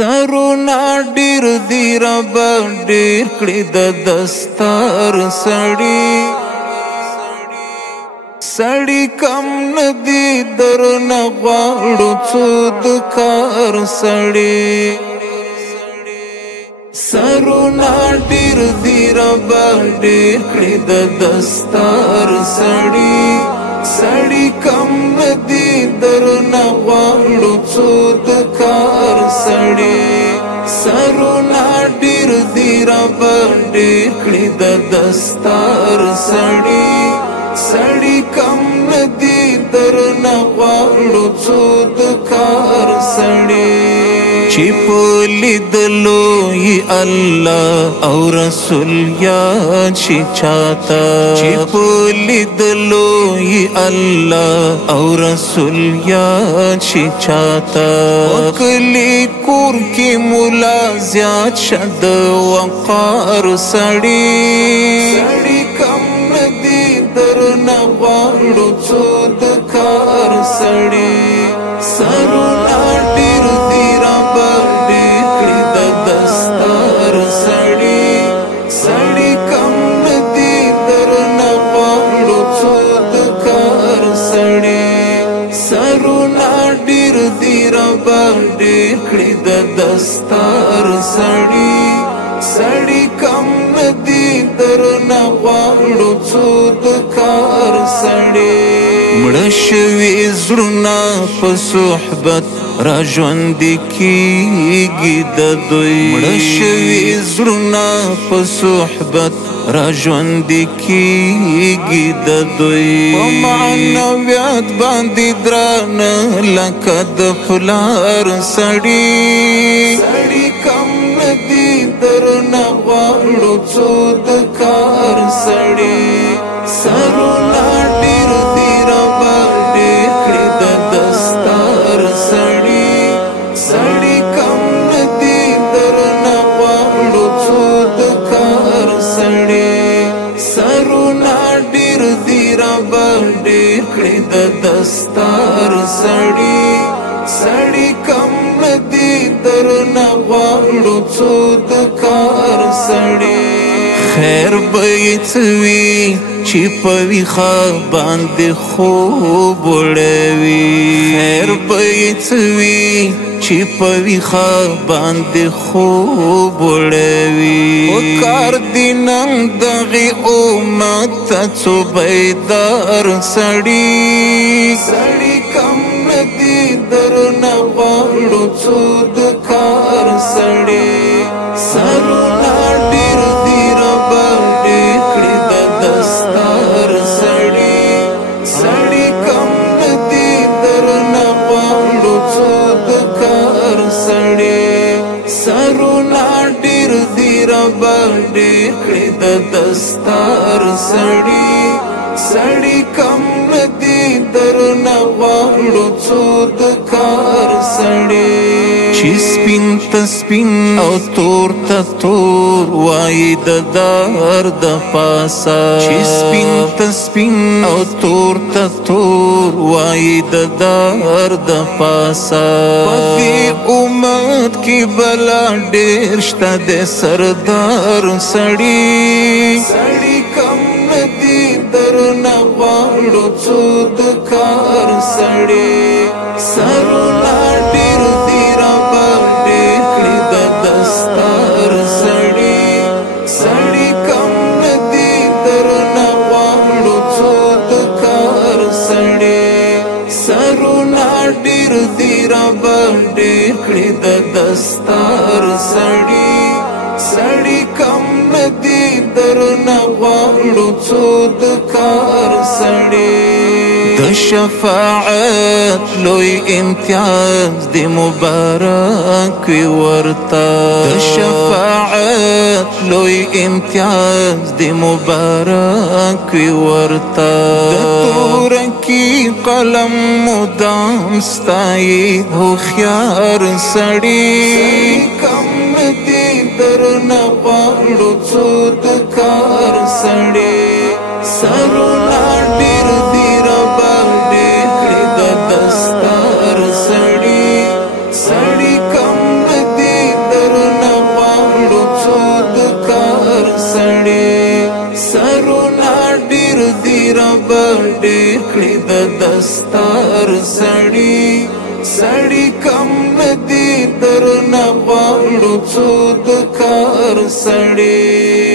سرونا ډیر دی رب ډیر کړی د دستار سړی سړی کم ندی درنه غواړو څو د کار سړی سرونا ډیر دی رب ډیر کړی د دستار سړی سړی کم ندی درنه غواړو څو د کار سړی سرونا ډیر دی رب ډیر کړی د دستار سړی سړی کم ندی درنه غواړو څو د کار سړی چې په لیدلو یې الله او رسول یاد شي چاته چې په لیدلو یې الله او رسول یاد شي چاته وکلی کور کې مولا زیات شد وقار سړی سړی کم ندی درنه غواړو څو د کار سړی سرونا ډیر دی رب ډیر کړی د دستار سړی سړی کم ندی درنه غواړو څو د کار سړی سرونا ډیر دی رب ډیر کړی د دستار سړی سړی کم ندی درنه غواړو څو د کار سړی مړه شوي زړونه په صحبت را ژوندي کیږي د دوی مړه شوي زړونه په صحبت را ژوندي کیږي د دوی په معنویات باندې درانه لکه د پلار سړی سړی کم ندی درنه غواړو څو د کار سړی سرونا ډیر دی رب ډیر کړی د دستار سړی سړی کم ندی درنه غواړو څو د کار سړی سرونا ډیر دی رب ډیر کړی د دستار سړی سړی کم ندی درنه غواړو څو د کار سړی خیر بیت وی چې په ویښه باندې خوب وړوي خیر بیت وی چې په ویښه باندې خوب وړوي وکار دی نن دغې امت ته څو بیدار سړي سړي کم ندی درنه غواړو څو د کار سړي سرونا ډیر دی رب ډیر کړی د دستار سړي سړي کم ندی درنه غواړو څو د کار سړي سرونا ډیر دی رب ډیر کړی د دستار سړي سړي کم ندی درنه غواړو څو د کار سړي چې سپین ته سپین او تور ته تور وایي د درد پاسه چې سپین ته سپین او تور ته تور وایي د درد پاسه په دې امت کې بلا ډېر شته د سردار سړي سړي کم ندی درنه غواړو څو د کار سړي سرونا ډیر دی رب ډیر کړی د دستار سړي سړي کم ندی درنه غواړو څو د کار سړي سرونا ډیر دی رب ډیر کړی د دستار سړي سړي کم ندی درنه غواړو څو د کار سړي د شفاعت لوی امتیاز دی مبارک وي ورته د شفاعت لوی امتیاز دی مبارک وي ورته د تورکي قلم مدام ستایي هوښیار سړي کم ندی درنه غواړو څو د کار سړي سرونا ډیر دی رب ډیر کړی د دستار سړي سړي کم ندی رب ډېر کړي د دستار سړی سړی کم ندی درنه غواړو څو د کار سړی